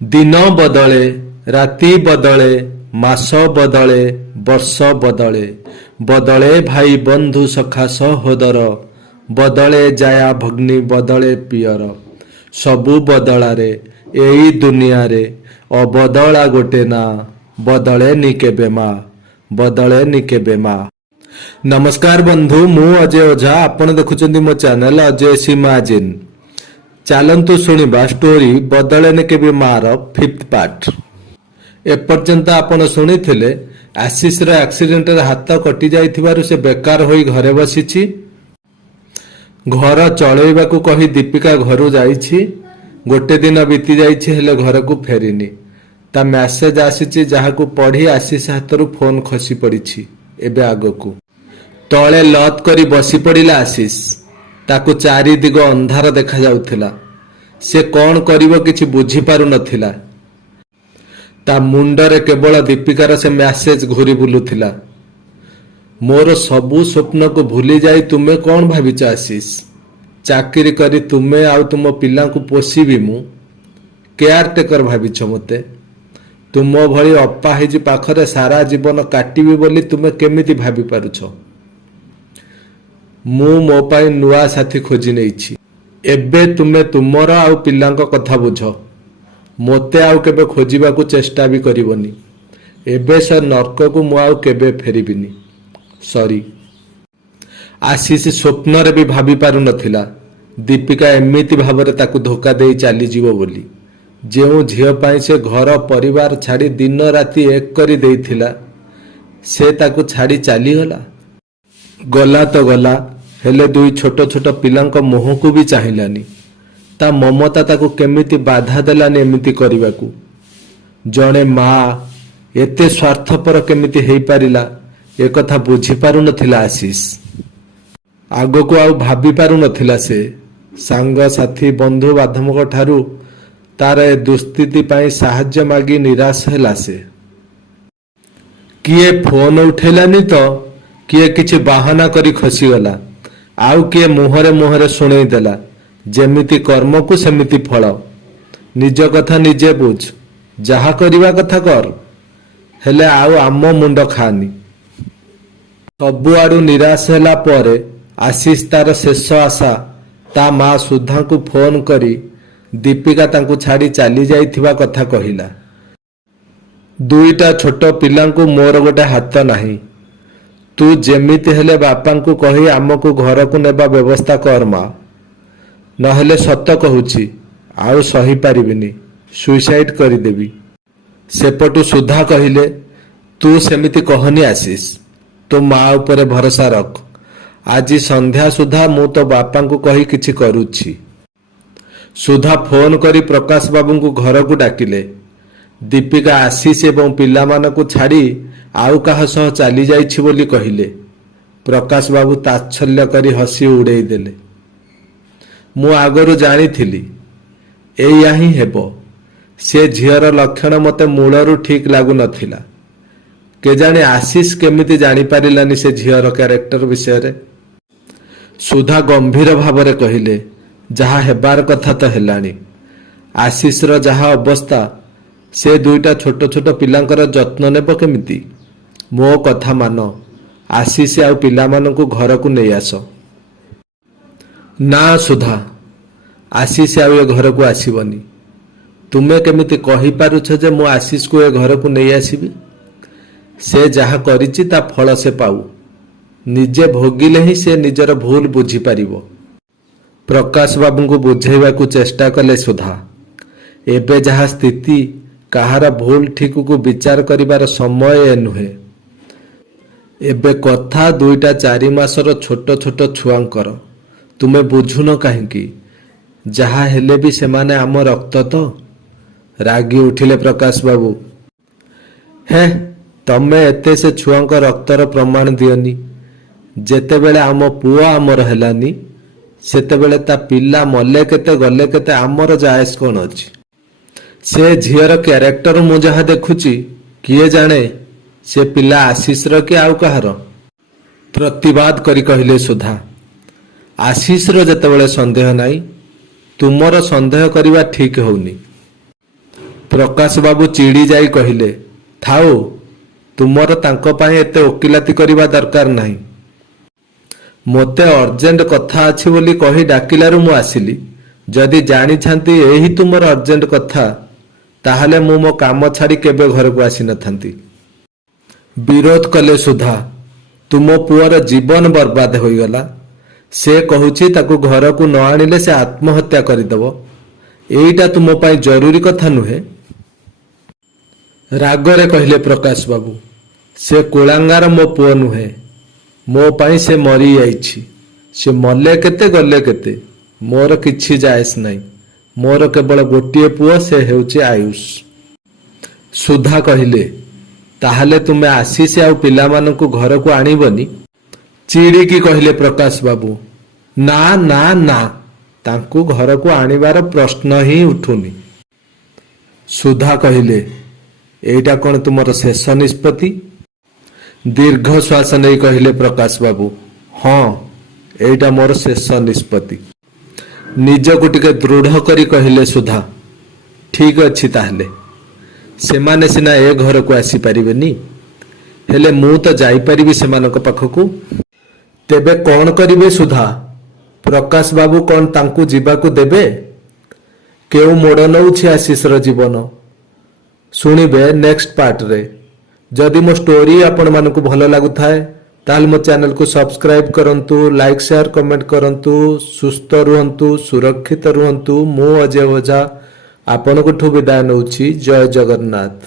दिन बदले राति बदले मास बदले वर्ष बदले बदले भाई बंधु सखा सहोदर बदले जाया भग्नि बदले पियर सबु बदलारे एई दुनिया रे अबदला गोटे ना बदले नि केबे मा बदले नि केबे मा। नमस्कार बंधु मु अजय ओझा आपण देखुचंदी मो चैनल अजय सिमाजिन। चलतु शुणा स्टोरी बदले न केबे मार 5th पार्ट। एपर्यंत आपण शुणी आशीष एक्सीडेंट हाथ कटि जाइथिबारु से बेकार होई घरे बसिछि। घर चलैबाकू कही दीपिका घरु जाइछि। गोटे दिन बीती जाइछि हेले घर को फेरिनी। ता मेसेज आसीछि जहाकू पढ़ी आशीष हाथरू फोन खसी पड़िछि। एबे आगकू तळे लत करी बसी पड़िला आशीष। ताकू चारि दिग अंधार देखा जाउथिला। से कौन करिवो किछि बुझी पारु नथिला। ता मुंडरे केवल दीपिकार से मेसेज घूरी बुलुथिला। मोर सबु स्वप्न को भूली जाई तुमे कौन भाविच आशीष। चाकरी करी तुमे आउ तुम पिला को पोषिबी मु केयर टेकर भाविच मते। तुम भली अपा हिजी पाखरे सारा जीवन काटिबी बोली तुमे केमिति भाबी पारुछ। मु मो पाई नुआ साथी खोजी नेइछि। एबे तुमे तुमर आउ पिलांक कथा बुझ। मोते आउ केबे खोजिबा को चेष्टा भी करिवनी। एबे से नरक को मु आउ केबे फेरिबिनी। सॉरी। आशीष स्वप्न रे भी भाबी पारु नथिला दीपिका एमिति भाबरे ताकू धोखा देई चाली जीवो बोली। जेउ झियो पाई से घर परिवार छाड़ी दिन राति एक करी देइथिला से ताकू छाड़ी चाली गला तो गला हेले दुई छोट छोट पिलांक मुह को भी चाहिलानी। ता ममता ताकू केमिति बाधा देलानी एमिति करिबाकू। जणे माँ एते स्वार्थपर केमिति हेई पारिला ए कथा बुझी पारु नथिला आशीष। आगो को आउ भाबी पारु नथिला से। सांग साथी बंधु बाधमक ठारू तार ए दुस्थिति पाई साहाय्य मागी निराश हैला से। किए फोन उठेलानी तो किए किछि बाहाना करी खसीगला। आउ किए मुहरे मुहरे शुणई देला जेमिति कर्म को सेमिति फल। निज कथा निजे बुझ जहा करिबा कथा कर हेले आउ आम मुंड खानी। सबु आडू निराश होला परे आशीष तार शेष आशा ता माँ सुधा को फोन करी दीपिका तांकू छाड़ी चली जाइथिबा कथा कहिला। दुईटा छोट पिलांकू मोर गोटे हाथ नाही। तू जेमिति हेले बापांकू कही आमको घर को नेबा व्यवस्था कर माँ नहेले सत कहूची आउ सही पारिबिनी सुइसाइड करिदेबी। सेपटू सुधा कहिले तू सेमिति कहनी आशीष तो माँ उपरे भरोसा रख। आज संध्या सुधा मु तो बापा को कही किछि करूछि। सुधा फोन करी प्रकाश बाबू को घर को डाकिले। दीपिका आशीष एवं पिला मानकु छाड़ी आउ कहा सह चली जाइछि बोली कहिले। प्रकाश बाबू ताच्छल्य करी हसी उड़ेई देले। मु आगरु जानिथिली एया ही हेबो। से झियर लक्षण मते मूलरू ठीक लागु नथिला। केजाने आशीष केमिति जानी पारिलानी से झियर कैरेक्टर विषय रे। सुधा गंभीर भावरे कहिले जहा हेबार कथा तो हेलानी। आशीष रो जहा अवस्था से दुईटा छोट छोट पिलांकर जत्न नेब केमिति। मो कथा मान आशीष आउ पिला मानकु घर को नै आस। ना सुधा आशीष आउ ए घर को आसीबनी। तुमे केमिति कहि पारुछ जे मो आशीष को ए घर को नै आसीबी। से जहा करिछि ता फल से पाऊ। निजे भोगिले ही से निजर भूल बुझी पारिबो। प्रकाश बाबू को बुझेबा को चेष्टा कले सुधा। एबे जहा स्थिति कहार भूल ठीक को विचार करिबार समय नुहे। एबे कथा दुईटा 4 मासर छोट छोट छुआंकर। तुमे बुझुन काहेकि जहा हेले भी सेमाने आम रक्त तो। रागी उठिले प्रकाश बाबू। हे तमे एते से छुआंक रक्तर प्रमाण दियनी। जेते बेले आम पुआ आमर हेलानी सेते बेले ता पिला मले केते गले केते आमर जायस कोन अछि। से झियर कैरेक्टर मु जहा देखुची किए जाने से पिला आशीष रो कि आउ कहार। प्रतिवाद करी कहिले सुधा। आशीष रो जेते बेले संदेह नाही तुमर संदेह करिवा ठीक होउनी। ପ୍ରକାଶ ବାବୁ ଚିଡ଼ି ଯାଇ କହିଲେ, ଥାଉ, ତୁମର ତାଙ୍କ ପାଇଁ ଏତେ ଓକିଲାତି କରିବା ଦରକାର ନାହିଁ। ମୋତେ ଅର୍ଜେଣ୍ଟ କଥା ଅଛି ବୋଲି କହି ଡାକିଲାରୁ ମୁଁ ଆସିଲି। ଯଦି ଜାଣିଥାନ୍ତି ଏହି ତୁମର ଅର୍ଜେଣ୍ଟ କଥା, ତାହେଲେ ମୁଁ ମୋ କାମ ଛାଡ଼ି କେବେ ଘରକୁ ଆସିନଥାନ୍ତି। ବିରୋଧ କଲେ ସୁଧା। ତୁମ ପୁଅର ଜୀବନ ବର୍ବାଦ ହୋଇଗଲା। ସେ କହୁଛି ତାକୁ ଘରକୁ ନ ଆଣିଲେ ସେ ଆତ୍ମହତ୍ୟା କରିଦେବ। ଏଇଟା ତୁମ ପାଇଁ ଜରୁରୀ କଥା ନୁହେଁ? ରାଗରେ କହିଲେ ପ୍ରକାଶ ବାବୁ, ସେ କୁଳାଙ୍ଗାର ମୋ ପୁଅ ନୁହେଁ। ମୋ ପାଇଁ ସେ ମରିଯାଇଛି। ସେ ମଲେ କେତେ ଗଲେ କେତେ, ମୋର କିଛି ଯାଏସ ନାହିଁ। ମୋର କେବଳ ଗୋଟିଏ ପୁଅ, ସେ ହେଉଛି ଆୟୁଷ। ସୁଧା କହିଲେ, ତାହେଲେ ତୁମେ ଆଶିଷ ଆଉ ପିଲାମାନଙ୍କୁ ଘରକୁ ଆଣିବନି? ଚିଡ଼ିକି କହିଲେ ପ୍ରକାଶ ବାବୁ, ନା ନା ନା, ତାଙ୍କୁ ଘରକୁ ଆଣିବାର ପ୍ରଶ୍ନ ହିଁ ଉଠୁନି। ସୁଧା କହିଲେ, ଏଇଟା କ'ଣ ତୁମର ଶେଷ ନିଷ୍ପତ୍ତି? ଦୀର୍ଘ ଶ୍ୱାସ ନେଇ କହିଲେ ପ୍ରକାଶ ବାବୁ, ହଁ, ଏଇଟା ମୋର ଶେଷ ନିଷ୍ପତ୍ତି। ନିଜକୁ ଟିକେ ଦୃଢ଼ କରି କହିଲେ ସୁଧା, ଠିକ ଅଛି ତାହେଲେ। ସେମାନେ ସିନା ଏ ଘରକୁ ଆସିପାରିବେନି, ହେଲେ ମୁଁ ତ ଯାଇପାରିବି ସେମାନଙ୍କ ପାଖକୁ। ତେବେ କ'ଣ କରିବେ ସୁଧା? ପ୍ରକାଶ ବାବୁ କ'ଣ ତାଙ୍କୁ ଯିବାକୁ ଦେବେ? କେଉଁ ମୋଡ଼ ନେଉଛି ଆଶିଷର ଜୀବନ, ଶୁଣିବେ ନେକ୍ସଟ ପାର୍ଟରେ। ଯଦି ମୋ ଷ୍ଟୋରି ଆପଣମାନଙ୍କୁ ଭଲ ଲାଗୁଥାଏ, ତାହେଲେ ମୋ ଚ୍ୟାନେଲକୁ ସବସ୍କ୍ରାଇବ କରନ୍ତୁ, ଲାଇକ୍ ସେୟାର କମେଣ୍ଟ କରନ୍ତୁ। ସୁସ୍ଥ ରୁହନ୍ତୁ, ସୁରକ୍ଷିତ ରୁହନ୍ତୁ। ମୁଁ ଅଜୟ ଓଝା ଆପଣଙ୍କଠୁ ବିଦାୟ ନେଉଛି। ଜୟ ଜଗନ୍ନାଥ।